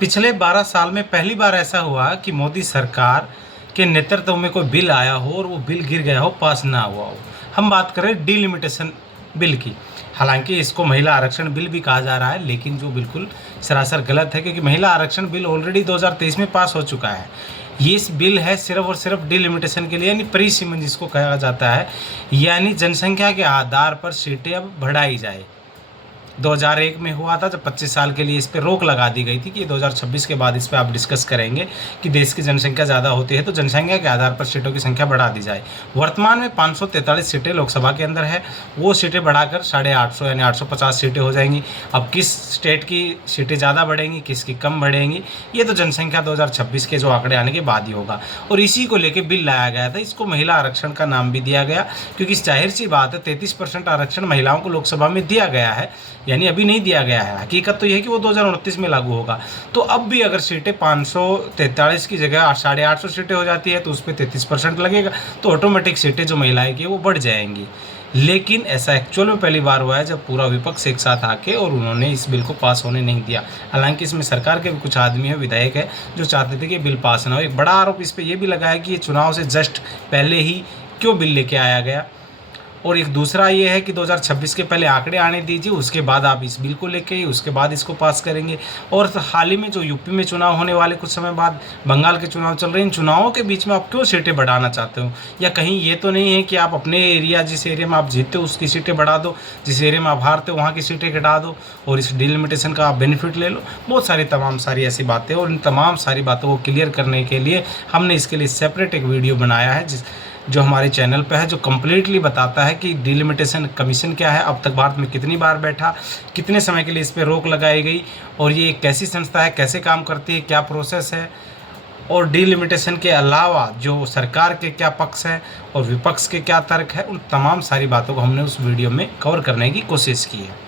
पिछले 12 साल में पहली बार ऐसा हुआ कि मोदी सरकार के नेतृत्व में कोई बिल आया हो और वो बिल गिर गया हो, पास ना हुआ हो। हम बात करें डिलिमिटेशन बिल की। हालांकि इसको महिला आरक्षण बिल भी कहा जा रहा है, लेकिन जो बिल्कुल सरासर गलत है, क्योंकि महिला आरक्षण बिल ऑलरेडी 2023 में पास हो चुका है। ये इस बिल है सिर्फ और सिर्फ डिलिमिटेशन के लिए, यानी प्री सीमन जिसको कहा जाता है, यानी जनसंख्या के आधार पर सीटें अब बढ़ाई जाए। 2001 में हुआ था जब 25 साल के लिए इस पर रोक लगा दी गई थी कि 2026 के बाद इस पर आप डिस्कस करेंगे कि देश की जनसंख्या ज़्यादा होती है तो जनसंख्या के आधार पर सीटों की संख्या बढ़ा दी जाए। वर्तमान में 543 सीटें लोकसभा के अंदर है, वो सीटें बढ़ाकर 850 यानी 850 सीटें हो जाएंगी। अब किस स्टेट की सीटें ज़्यादा बढ़ेंगी, किसकी कम बढ़ेंगी, ये तो जनसंख्या 2026 के जो आंकड़े आने के बाद ही होगा। और इसी को लेकर बिल लाया गया था। इसको महिला आरक्षण का नाम भी दिया गया, क्योंकि जाहिर सी बात है 33% आरक्षण महिलाओं को लोकसभा में दिया गया है, यानी अभी नहीं दिया गया है। हकीकत तो यह है कि वो 2029 में लागू होगा। तो अब भी अगर सीटें 543 की जगह 850 सीटें हो जाती है तो उस पर 33% लगेगा, तो ऑटोमेटिक सीटें जो महिलाएं की वो बढ़ जाएंगी। लेकिन ऐसा एक्चुअल में पहली बार हुआ है जब पूरा विपक्ष एक साथ आके और उन्होंने इस बिल को पास होने नहीं दिया। हालांकि इसमें सरकार के भी कुछ आदमी है, विधायक है, जो चाहते थे कि बिल पास ना हो। एक बड़ा आरोप इस पर यह भी लगा है कि ये चुनाव से जस्ट पहले ही क्यों बिल लेके आया गया। और एक दूसरा ये है कि 2026 के पहले आंकड़े आने दीजिए, उसके बाद आप इस बिल को लेके उसके बाद इसको पास करेंगे। और हाल ही में जो यूपी में चुनाव होने वाले कुछ समय बाद, बंगाल के चुनाव चल रहे हैं, इन चुनावों के बीच में आप क्यों सीटें बढ़ाना चाहते हो? या कहीं ये तो नहीं है कि आप अपने एरिया, जिस एरिया में आप जीतते हो उसकी सीटें बढ़ा दो, जिस एरिया में आप हारते हो वहाँ की सीटें घटा दो और इस डिलिमिटेशन का आप बेनिफिट ले लो? बहुत सारी तमाम सारी ऐसी बातें, और इन तमाम सारी बातों को क्लियर करने के लिए हमने इसके लिए सेपरेट एक वीडियो बनाया है जो हमारे चैनल पे है, जो कम्प्लीटली बताता है कि डिलिमिटेशन कमीशन क्या है, अब तक भारत में कितनी बार बैठा, कितने समय के लिए इस पर रोक लगाई गई, और ये एक कैसी संस्था है, कैसे काम करती है, क्या प्रोसेस है, और डिलिमिटेशन के अलावा जो सरकार के क्या पक्ष हैं और विपक्ष के क्या तर्क है, उन तमाम सारी बातों को हमने उस वीडियो में कवर करने की कोशिश की है।